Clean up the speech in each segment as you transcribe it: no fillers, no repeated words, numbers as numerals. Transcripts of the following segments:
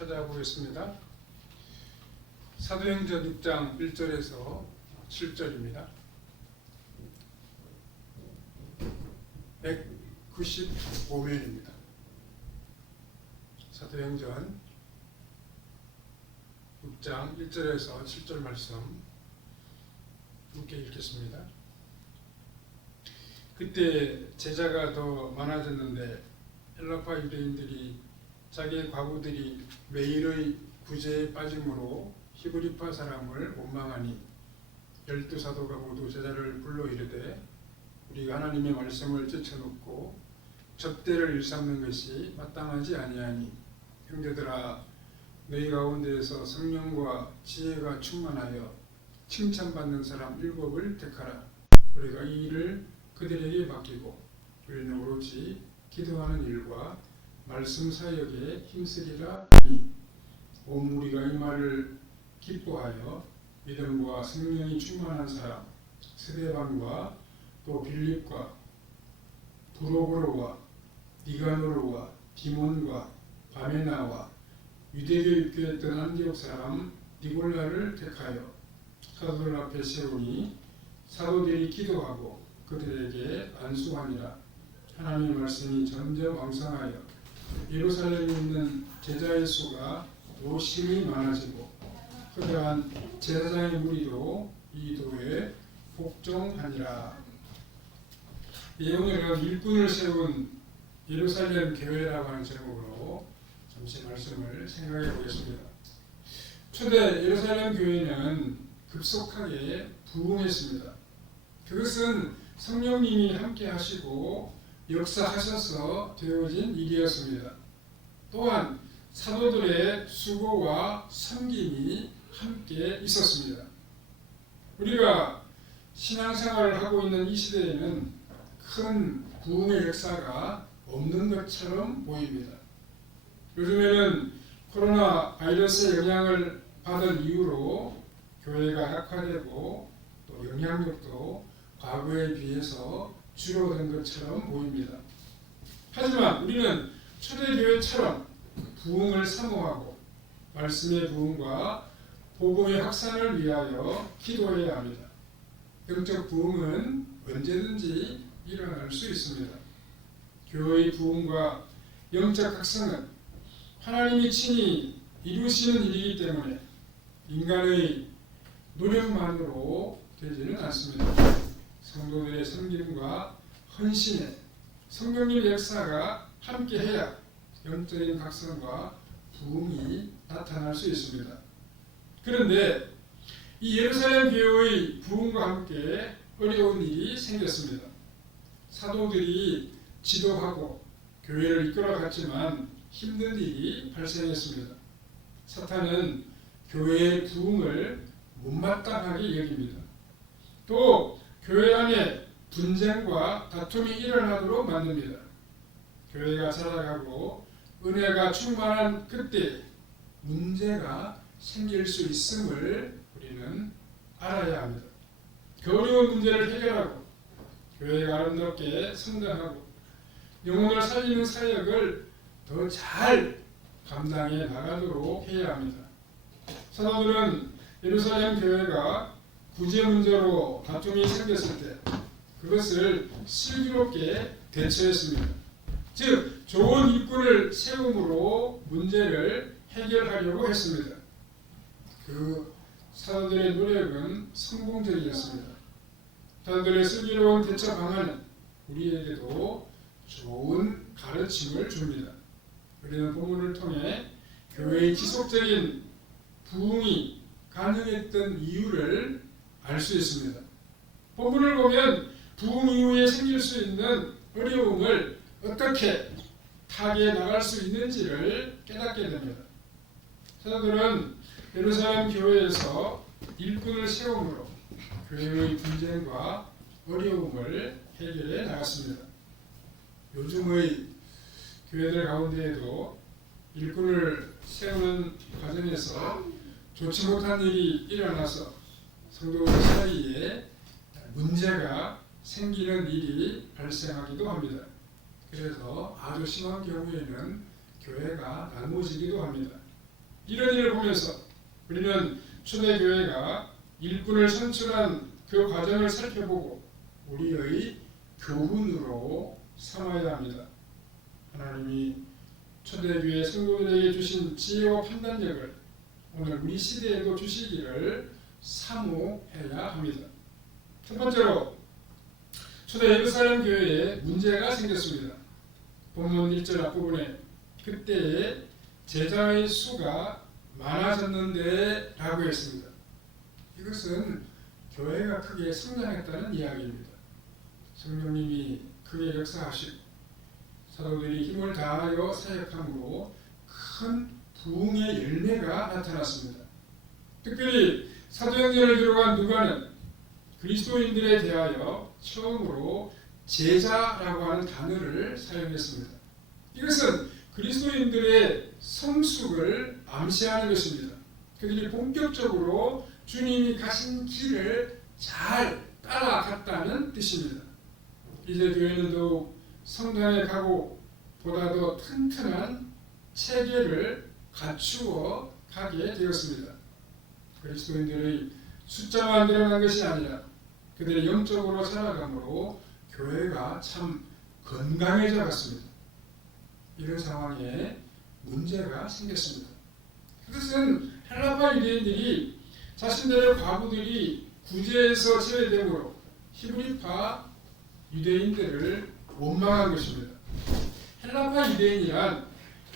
찾아보겠습니다. 사도행전 6장 1절에서 7절입니다. 195면입니다. 사도행전 6장 1절에서 7절 말씀 함께 읽겠습니다. 그때 제자가 더 많아졌는데 헬라파 유대인들이 자기의 과부들이 매일의 구제에 빠짐으로 히브리파 사람을 원망하니 12사도가 모두 제자를 불러 이르되 우리가 하나님의 말씀을 쫓아놓고 접대를 일삼는 것이 마땅하지 아니하니 형제들아 너희 가운데에서 성령과 지혜가 충만하여 칭찬받는 사람 7을 택하라. 우리가 이 일을 그들에게 맡기고 우리는 오로지 기도하는 일과 말씀 사역에 힘쓰리라 하니 온 우리가 이 말을 기뻐하여 믿음과 성령이 충만한 사람 스데반과 또 빌립과 브로고로와 니가노르와 디몬과 바메나와 유대교에 입교했던 안디옥 사람 니골라를 택하여 사도들 앞에 세우니 사도들이 기도하고 그들에게 안수하니라. 하나님의 말씀이 점점 왕성하여 예루살렘에 있는 제자의 수가 도심이 많아지고 거대한 제사장의 무리도 이 도에 복종하니라. 내용은 일꾼을 세운 예루살렘 교회라고 하는 제목으로 잠시 말씀을 생각해 보겠습니다. 초대 예루살렘 교회는 급속하게 부흥했습니다. 그것은 성령님이 함께 하시고 역사하셔서 되어진 일이었습니다. 또한 사도들의 수고와 섬김이 함께 있었습니다. 우리가 신앙생활을 하고 있는 이 시대에는 큰 부흥의 역사가 없는 것처럼 보입니다. 요즘에는 코로나 바이러스의 영향을 받은 이유로 교회가 약화되고 또 영향력도 과거에 비해서 줄어든 것처럼 보입니다. 하지만 우리는 초대교회처럼 부흥을 사모하고 말씀의 부흥과 복음의 확산을 위하여 기도해야 합니다. 영적 부흥은 언제든지 일어날 수 있습니다. 교회의 부흥과 영적 각성은 하나님이 친히 이루시는 일이기 때문에 인간의 노력만으로 되지는 않습니다. 성도들의 섬김과 헌신에 성령님의 역사가 함께해야 영적인 각성과 부흥이 나타날 수 있습니다. 그런데 이 예루살렘 교회의 부흥과 함께 어려운 일이 생겼습니다. 사도들이 지도하고 교회를 이끌어갔지만 힘든 일이 발생했습니다. 사탄은 교회의 부흥을 못마땅하게 여깁니다. 또 교회 안에 분쟁과 다툼이 일어나도록 만듭니다. 교회가 자라가고 은혜가 충만한 그때 문제가 생길 수 있음을 우리는 알아야 합니다. 그 어려운 문제를 해결하고 교회가 아름답게 성장하고 영혼을 살리는 사역을 더 잘 감당해 나가도록 해야 합니다. 사도들은 예루살렘 교회가 구제 문제로 다툼이 생겼을 때 그것을 슬기롭게 대처했습니다. 즉 좋은 일꾼을 세움으로 문제를 해결하려고 했습니다. 그 사도들의 노력은 성공적이었습니다. 사도들의 슬기로운 대처 방안은 우리에게도 좋은 가르침을 줍니다. 우리는 본문을 통해 교회의 지속적인 부흥이 가능했던 이유를 알 수 있습니다. 본문을 보면 부흥 이후에 생길 수 있는 어려움을 어떻게 타개해 나갈 수 있는지를 깨닫게 됩니다. 사도들은 예루살렘 교회에서 일꾼을 세움으로 교회의 분쟁과 어려움을 해결해 나갔습니다. 요즘의 교회들 가운데에도 일꾼을 세우는 과정에서 좋지 못한 일이 일어나서 성도들 사이에 문제가 생기는 일이 발생하기도 합니다. 그래서 아주 심한 경우에는 교회가 나누어지기도 합니다. 이런 일을 보면서 우리는 초대교회가 일꾼을 선출한 그 과정을 살펴보고 우리의 교훈으로 삼아야 합니다. 하나님이 초대교회 성도들에게 주신 지혜와 판단력을 오늘 우리 시대에도 주시기를 사모해야 합니다. 첫 번째로 초대 예루살렘 교회에 문제가 생겼습니다. 본문 1절 앞부분에 그때에 제자의 수가 많아졌는데 라고 했습니다. 이것은 교회가 크게 성장했다는 이야기입니다. 성령님이 크게 역사하시고 사도들이 힘을 다하여 사역함으로 큰 부흥의 열매가 나타났습니다. 특별히 사도행전을 기록한 누가는 그리스도인들에 대하여 처음으로 제자라고 하는 단어를 사용했습니다. 이것은 그리스도인들의 성숙을 암시하는 것입니다. 그들이 본격적으로 주님이 가신 길을 잘 따라갔다는 뜻입니다. 이제 교회는 더욱 성장해 가고 보다 더 튼튼한 체계를 갖추어 가게 되었습니다. 그리스도인들의 숫자만 늘어난 것이 아니라 그들의 영적으로 살아감으로 교회가 참 건강해져 갔습니다. 이런 상황에 문제가 생겼습니다. 그것은 헬라파 유대인들이 자신들의 과부들이 구제에서 제외되므로 히브리파 유대인들을 원망한 것입니다. 헬라파 유대인이란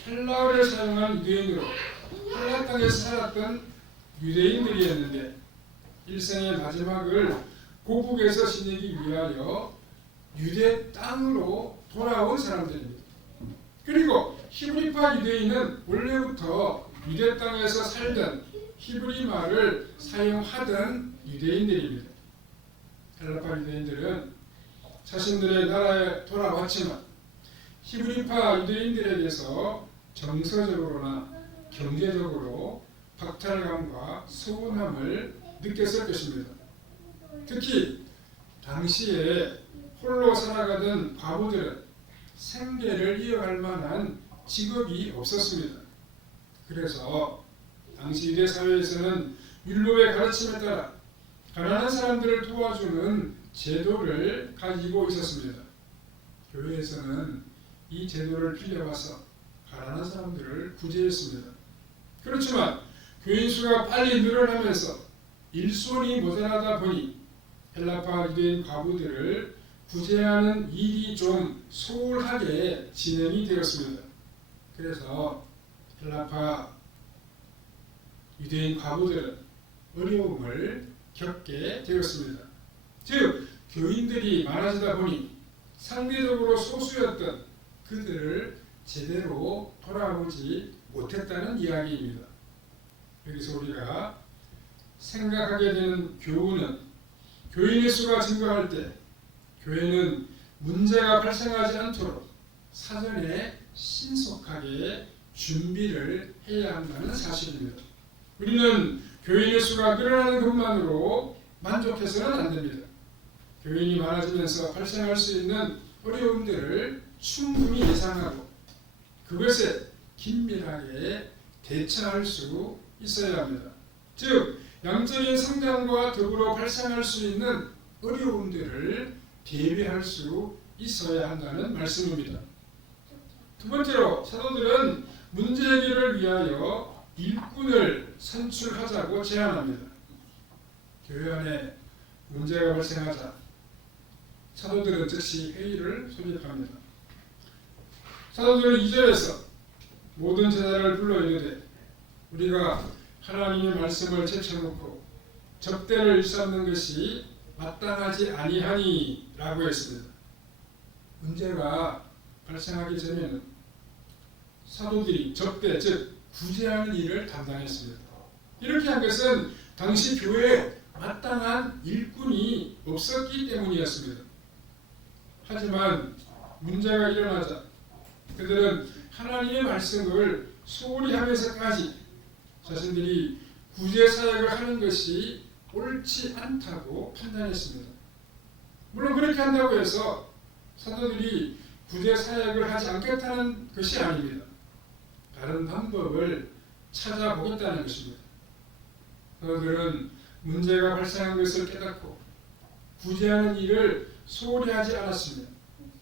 헬라어를 사용한 유대인으로 헬라 땅에서 살았던 유대인들이었는데 일생의 마지막을 고국에서 지내기 위하여 유대 땅으로 돌아온 사람들입니다. 그리고 히브리파 유대인은 원래부터 유대 땅에서 살던 히브리 말을 사용하던 유대인들입니다. 헬라파 유대인들은 자신들의 나라에 돌아왔지만 히브리파 유대인들에게서 정서적으로나 경제적으로 박탈감과 서운함을 느꼈을 것입니다. 특히 당시에 홀로 살아가던 과부들은 생계를 이어갈 만한 직업이 없었습니다. 그래서 당시 유대 사회에서는 율법의 가르침에 따라 가난한 사람들을 도와주는 제도를 가지고 있었습니다. 교회에서는 이 제도를 빌려와서 가난한 사람들을 구제했습니다. 그렇지만 교인 수가 빨리 늘어나면서 일손이 모자라다 보니 헬라파 유대인 과부들을 구제하는 일이 좀 소홀하게 진행이 되었습니다. 그래서 헬라파 유대인 과부들은 어려움을 겪게 되었습니다. 즉 교인들이 많아지다 보니 상대적으로 소수였던 그들을 제대로 돌아보지 못했다는 이야기입니다. 여기서 우리가 생각하게 되는 교훈은 교인의 수가 증가할 때 교회는 문제가 발생하지 않도록 사전에 신속하게 준비를 해야 한다는 사실입니다. 우리는 교인의 수가 늘어나는 것만으로 만족해서는 안 됩니다. 교인이 많아지면서 발생할 수 있는 어려움들을 충분히 예상하고 그것에 긴밀하게 대처할 수 있어야 합니다. 즉 양적인 성장과 더불어 발생할 수 있는 어려움들을 대비할 수 있어야 한다는 말씀입니다. 두 번째로 사도들은 문제 해결을 위하여 일꾼을 선출하자고 제안합니다. 교회 안에 문제가 발생하자 사도들은 즉시 회의를 소집합니다. 사도들은 2절에서 모든 제자를 불러 이르되 우리가 하나님의 말씀을 제쳐놓고 접대를 일삼는 것이 마땅하지 아니하니 라고 했습니다. 문제가 발생하기 전에는 사도들이 접대 즉 구제하는 일을 담당했습니다. 이렇게 한 것은 당시 교회에 마땅한 일꾼이 없었기 때문이었습니다. 하지만 문제가 일어나자 그들은 하나님의 말씀을 소홀히 하면서까지 자신들이 구제 사역을 하는 것이 옳지 않다고 판단했습니다. 물론 그렇게 한다고 해서 사도들이 구제 사역을 하지 않겠다는 것이 아닙니다. 다른 방법을 찾아보겠다는 것입니다. 그들은 문제가 발생한 것을 깨닫고 구제하는 일을 소홀히 하지 않았습니다.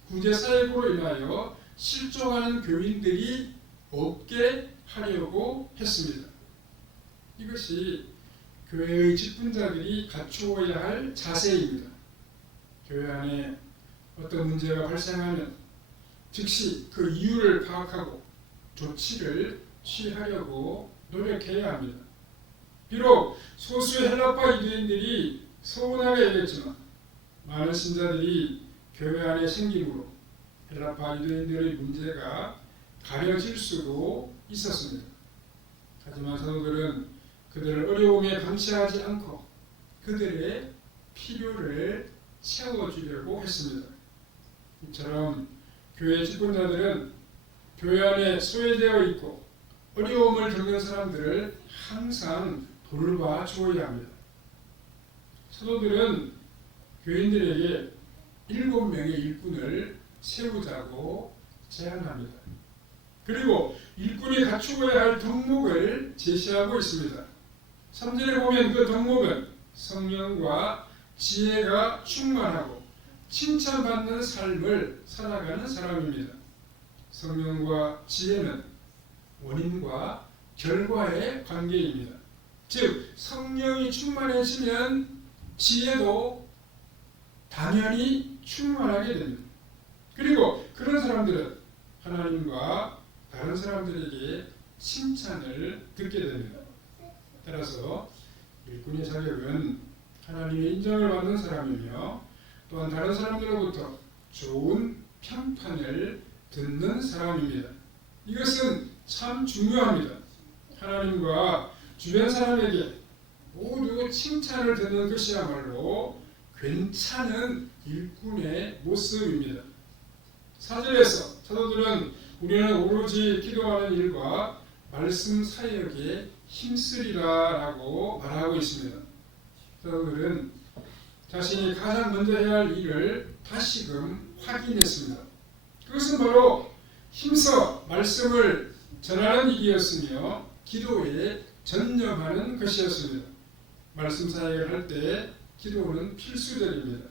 구제 사역으로 인하여 실종하는 교인들이 없게 하려고 했습니다. 이것이 교회의 직분자들이 갖추어야 할 자세입니다. 교회 안에 어떤 문제가 발생하면 즉시 그 이유를 파악하고 조치를 취하려고 노력해야 합니다. 비록 소수의 헬라파 유대인들이 서운하게 여겼지만 많은 신자들이 교회 안에 생김으로 헬라파 유대인들의 문제가 가려질 수도 있었습니다. 하지만 성도들은 그들을 어려움에 방치하지 않고 그들의 필요를 채워주려고 했습니다. 이처럼 교회 직분자들은 교회 안에 소외되어 있고 어려움을 겪는 사람들을 항상 돌봐주어야 합니다. 사도들은 교인들에게 7명의 일꾼을 세우자고 제안합니다. 그리고 일꾼이 갖추어야 할 덕목을 제시하고 있습니다. 3절에 보면 그 덕목은 성령과 지혜가 충만하고 칭찬받는 삶을 살아가는 사람입니다. 성령과 지혜는 원인과 결과의 관계입니다. 즉 성령이 충만해지면 지혜도 당연히 충만하게 됩니다. 그리고 그런 사람들은 하나님과 다른 사람들에게 칭찬을 듣게 됩니다. 따라서 일꾼의 자격은 하나님의 인정을 받는 사람이며 또한 다른 사람들로부터 좋은 평판을 듣는 사람입니다. 이것은 참 중요합니다. 하나님과 주변 사람에게 모두 칭찬을 듣는 것이야말로 괜찮은 일꾼의 모습입니다. 4절에서 사도들은 우리는 오로지 기도하는 일과 말씀 사역에 힘쓰리라 라고 말하고 있습니다. 사도들은 자신이 가장 먼저 해야 할 일을 다시금 확인했습니다. 그것은 바로 힘써 말씀을 전하는 일이었으며 기도에 전념하는 것이었습니다. 말씀 사역을 할 때 기도는 필수적입니다.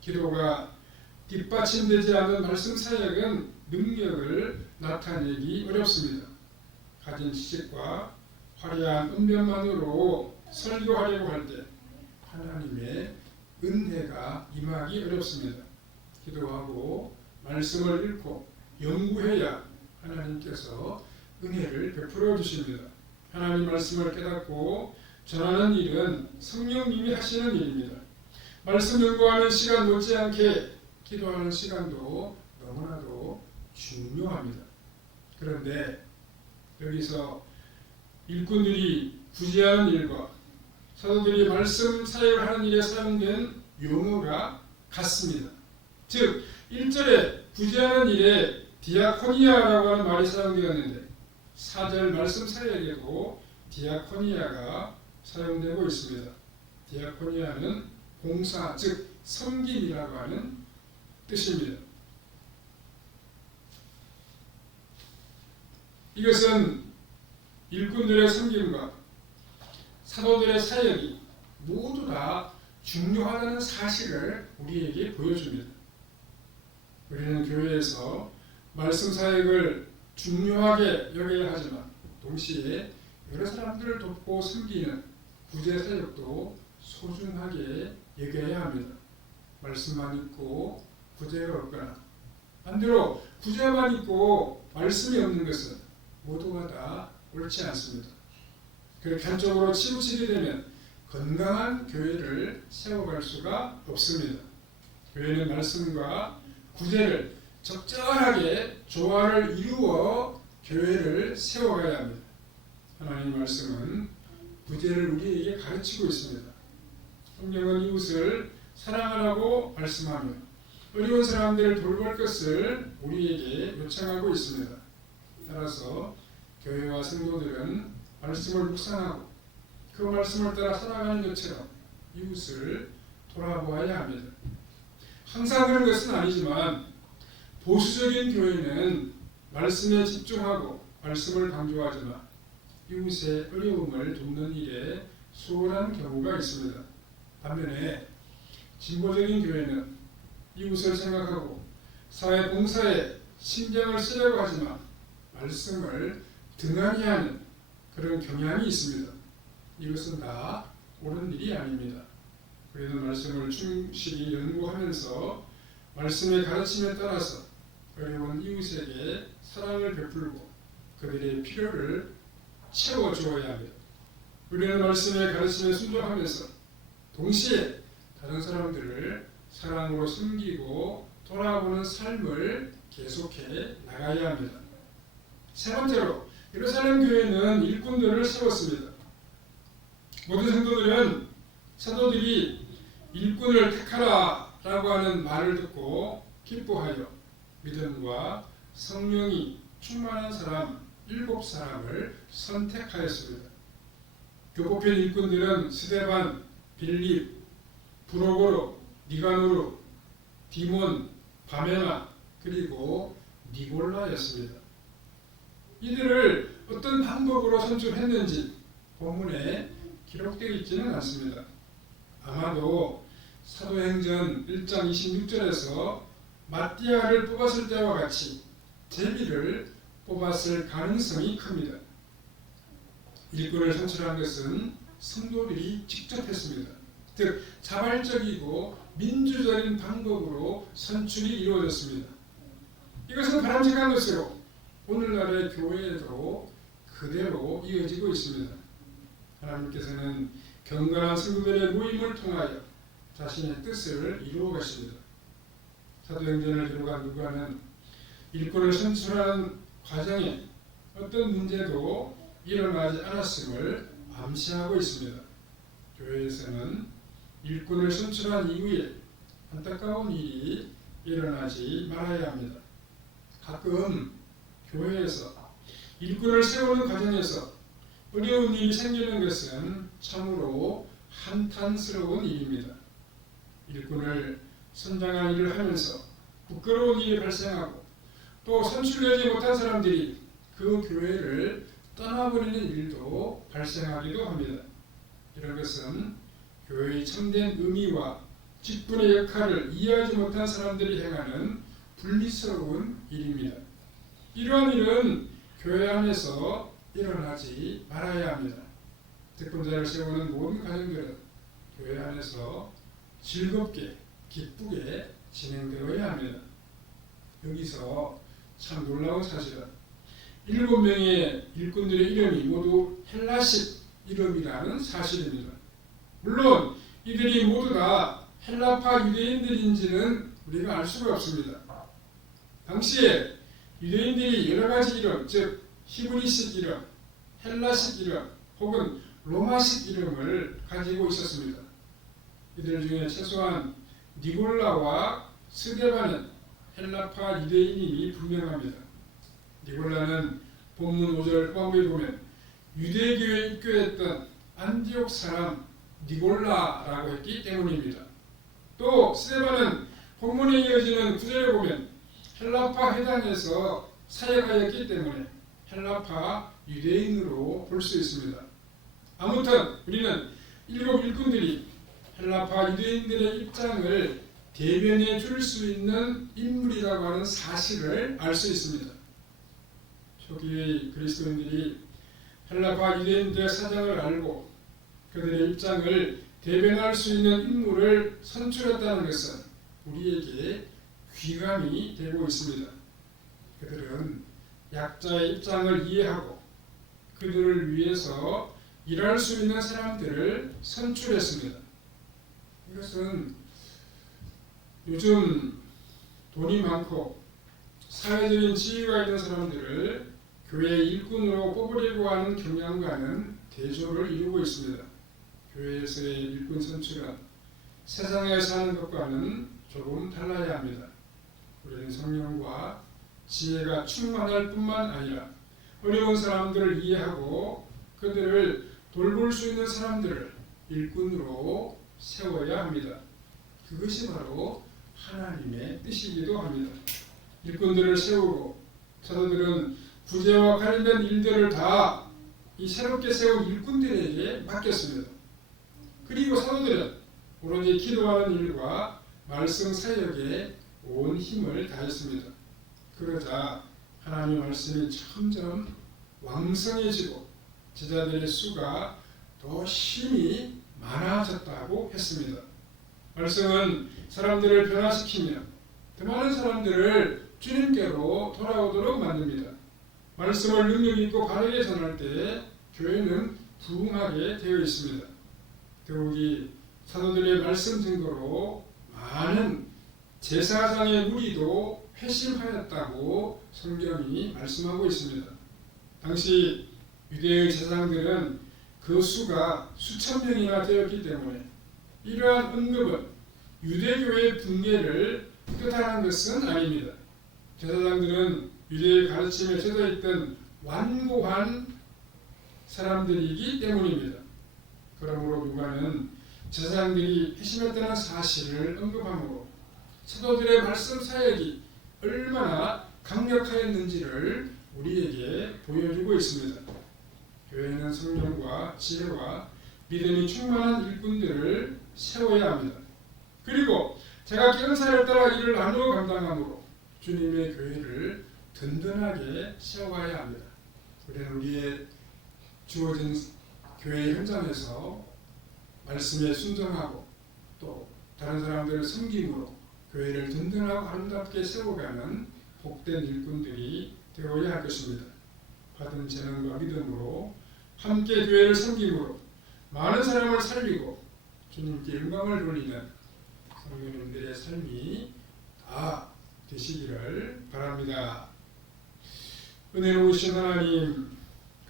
기도가 뒷받침되지 않는 말씀 사역은 능력을 나타내기 어렵습니다. 가진 지식과 화려한 언변만으로 설교하려고 할 때 하나님의 은혜가 임하기 어렵습니다. 기도하고 말씀을 읽고 연구해야 하나님께서 은혜를 베풀어 주십니다. 하나님 말씀을 깨닫고 전하는 일은 성령님이 하시는 일입니다. 말씀 연구하는 시간 못지않게 기도하는 시간도 너무나도 중요합니다. 그런데 여기서 일꾼들이 구제하는 일과 사도들이 말씀 사역을 하는 일에 사용된 용어가 같습니다. 즉 1절에 구제하는 일에 디아코니아라고 하는 말이 사용되었는데 4절 말씀 사역에도 디아코니아가 사용되고 있습니다. 디아코니아는 봉사, 즉 섬김이라고 하는 뜻입니다. 이것은 일꾼들의 섬김과 사도들의 사역이 모두 다 중요하다는 사실을 우리에게 보여줍니다. 우리는 교회에서 말씀 사역을 중요하게 여겨야 하지만 동시에 여러 사람들을 돕고 섬기는 구제 사역도 소중하게 여겨야 합니다. 말씀만 있고 구제가 없거나 반대로 구제만 있고 말씀이 없는 것은 모두가 다 옳지 않습니다. 그렇게 한쪽으로 치우치게 되면 건강한 교회를 세워갈 수가 없습니다. 교회는 말씀과 구제를 적절하게 조화를 이루어 교회를 세워가야 합니다. 하나님 말씀은 구제를 우리에게 가르치고 있습니다. 성경은 이웃을 사랑하라고 말씀하며 어려운 사람들을 돌볼 것을 우리에게 요청하고 있습니다. 따라서 교회와 성도들은 말씀을 묵상하고 그 말씀을 따라 살아가는 것처럼 이웃을 돌아보아야 합니다. 항상 그런 것은 아니지만 보수적인 교회는 말씀에 집중하고 말씀을 강조하지만 이웃의 어려움을 돕는 일에 수월한 경우가 있습니다. 반면에 진보적인 교회는 이웃을 생각하고 사회 봉사에 신경을 쓰려고 하지만 말씀을 등한히 하는 그런 경향이 있습니다. 이것은 다 옳은 일이 아닙니다. 우리는 말씀을 충실히 연구하면서 말씀의 가르침에 따라서 어려운 이웃에게 사랑을 베풀고 그들의 필요를 채워주어야 합니다. 우리는 말씀의 가르침에 순종하면서 동시에 다른 사람들을 사랑으로 섬기고 돌아보는 삶을 계속해 나가야 합니다. 세 번째로 예루살렘 교회는 일꾼들을 세웠습니다. 모든 성도들은 사도들이 일꾼을 택하라라고 하는 말을 듣고 기뻐하여 믿음과 성령이 충만한 사람 7사람을 선택하였습니다. 그 뽑힌 일꾼들은 스데반, 빌립, 브로고로, 니가노르, 디몬, 바메나 그리고 니골라였습니다. 이들을 어떤 방법으로 선출했는지 본문에 기록되어 있지는 않습니다. 아마도 사도행전 1장 26절에서 마띠아를 뽑았을 때와 같이 제비를 뽑았을 가능성이 큽니다. 일꾼을 선출한 것은 성도들이 직접 했습니다. 즉 자발적이고 민주적인 방법으로 선출이 이루어졌습니다. 이것은 바람직한 것으로 오늘날의 교회에도 그대로 이어지고 있습니다. 하나님께서는 경건한 성도들의 모임을 통하여 자신의 뜻을 이루어 가십니다. 사도행전을 기록한 누가는 일꾼을 선출하는 과정에 어떤 문제도 일어나지 않았음을 암시하고 있습니다. 교회에서는 일꾼을 선출한 이후에 안타까운 일이 일어나지 말아야 합니다. 가끔 교회에서 일꾼을 세우는 과정에서 어려운 일이 생기는 것은 참으로 한탄스러운 일입니다. 일꾼을 선장한 일을 하면서 부끄러운 일이 발생하고 또 선출되지 못한 사람들이 그 교회를 떠나버리는 일도 발생하기도 합니다. 이런 것은 교회의 참된 의미와 직분의 역할을 이해하지 못한 사람들이 행하는 불미스러운 일입니다. 이러한 일은 교회 안에서 일어나지 말아야 합니다. 대권자를 세우는 모든 가정들은 교회 안에서 즐겁게 기쁘게 진행되어야 합니다. 여기서 참 놀라운 사실은 7명의 일꾼들의 이름이 모두 헬라식 이름이라는 사실입니다. 물론 이들이 모두 다 헬라파 유대인들인지는 우리가 알 수가 없습니다. 당시에 유대인들이 여러 가지 이름, 즉 히브리식 이름, 헬라식 이름 혹은 로마식 이름을 가지고 있었습니다. 이들 중에 최소한 니골라와 스데반은 헬라파 유대인임이 분명합니다. 니골라는 본문 5절 후반부에 보면 유대교에 입교했던 안디옥 사람 니골라라고 했기 때문입니다. 또 스데반은 본문에 이어지는 9절에 보면 헬라파 회당에서 사역하였기 때문에 헬라파 유대인으로 볼 수 있습니다. 아무튼 우리는 7 일꾼들이 헬라파 유대인들의 입장을 대변해 줄 수 있는 인물이라고 하는 사실을 알 수 있습니다. 초기의 그리스도인들이 헬라파 유대인들의 사정을 알고 그들의 입장을 대변할 수 있는 인물을 선출했다는 것은 우리에게 귀감이 되고 있습니다. 그들은 약자의 입장을 이해하고 그들을 위해서 일할 수 있는 사람들을 선출했습니다. 이것은 요즘 돈이 많고 사회적인 지위가 있는 사람들을 교회 일꾼으로 뽑으려고 하는 경향과는 대조를 이루고 있습니다. 교회에서의 일꾼 선출은 세상에서 하는 것과는 조금 달라야 합니다. 우리는 성령과 지혜가 충만할 뿐만 아니라 어려운 사람들을 이해하고 그들을 돌볼 수 있는 사람들을 일꾼으로 세워야 합니다. 그것이 바로 하나님의 뜻이기도 합니다. 일꾼들을 세우고 사도들은 구제와 관련된 일들을 다 이 새롭게 세운 일꾼들에게 맡겼습니다. 그리고 사도들은 오로지 기도하는 일과 말씀 사역에 온 힘을 다했습니다. 그러자 하나님의 말씀이 점점 왕성해지고 제자들의 수가 더 심히 많아졌다고 했습니다. 말씀은 사람들을 변화시키며 더 많은 사람들을 주님께로 돌아오도록 만듭니다. 말씀을 능력 있고 바르게 전할 때 교회는 부흥하게 되어 있습니다. 더욱이 사도들의 말씀 증거로 많은 제사장의 무리도 회심하였다고 성경이 말씀하고 있습니다. 당시 유대의 제사장들은 그 수가 수천 명이나 되었기 때문에 이러한 언급은 유대교의 붕괴를 뜻하는 것은 아닙니다. 제사장들은 유대의 가르침에 젖어있던 완고한 사람들이기 때문입니다. 그러므로 누가는 제사장들이 회심했다는 사실을 언급하므로 사도들의 말씀 사역이 얼마나 강력하였는지를 우리에게 보여주고 있습니다. 교회는 성령과 지혜와 믿음이 충만한 일꾼들을 세워야 합니다. 그리고 제가 경사를 따라 이를 나누어 감당함으로 주님의 교회를 든든하게 세워야 합니다. 우리는 우리의 주어진 교회 현장에서 말씀에 순종하고 또 다른 사람들을 섬김으로 교회를 든든하고 아름답게 세워가는 복된 일꾼들이 되어야 할 것입니다. 받은 재능과 믿음으로 함께 교회를 섬김으로 많은 사람을 살리고 주님께 영광을 돌리는 성도님들의 삶이 다 되시기를 바랍니다. 은혜로우신 하나님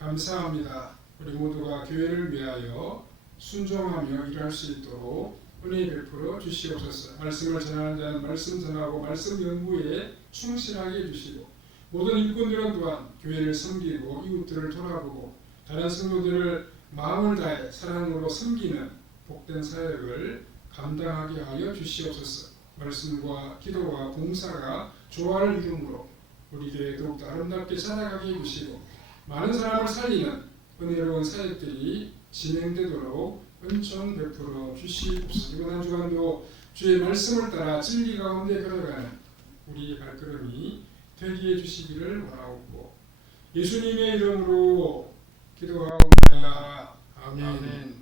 감사합니다. 우리 모두가 교회를 위하여 순종하며 일할 수 있도록 은혜 베풀어 주시옵소서. 말씀을 전하는 자는 말씀 전하고 말씀 연구에 충실하게 해주시고 모든 일꾼들은 또한 교회를 섬기고 이웃들을 돌아보고 다른 성도들을 마음을 다해 사랑으로 섬기는 복된 사역을 감당하게 하여 주시옵소서. 말씀과 기도와 봉사가 조화를 이루므로 우리 교회 더욱더 아름답게 살아가게 해주시고 많은 사람을 살리는 은혜로운 사역들이 진행되도록 은총 베풀어 주시옵소서. 이번 한 주간도 주의 말씀을 따라 진리 가운데 걸어가는 우리의 발걸음이 되게 해주시기를 원하옵고 예수님의 이름으로 기도하옵나이다. 아멘.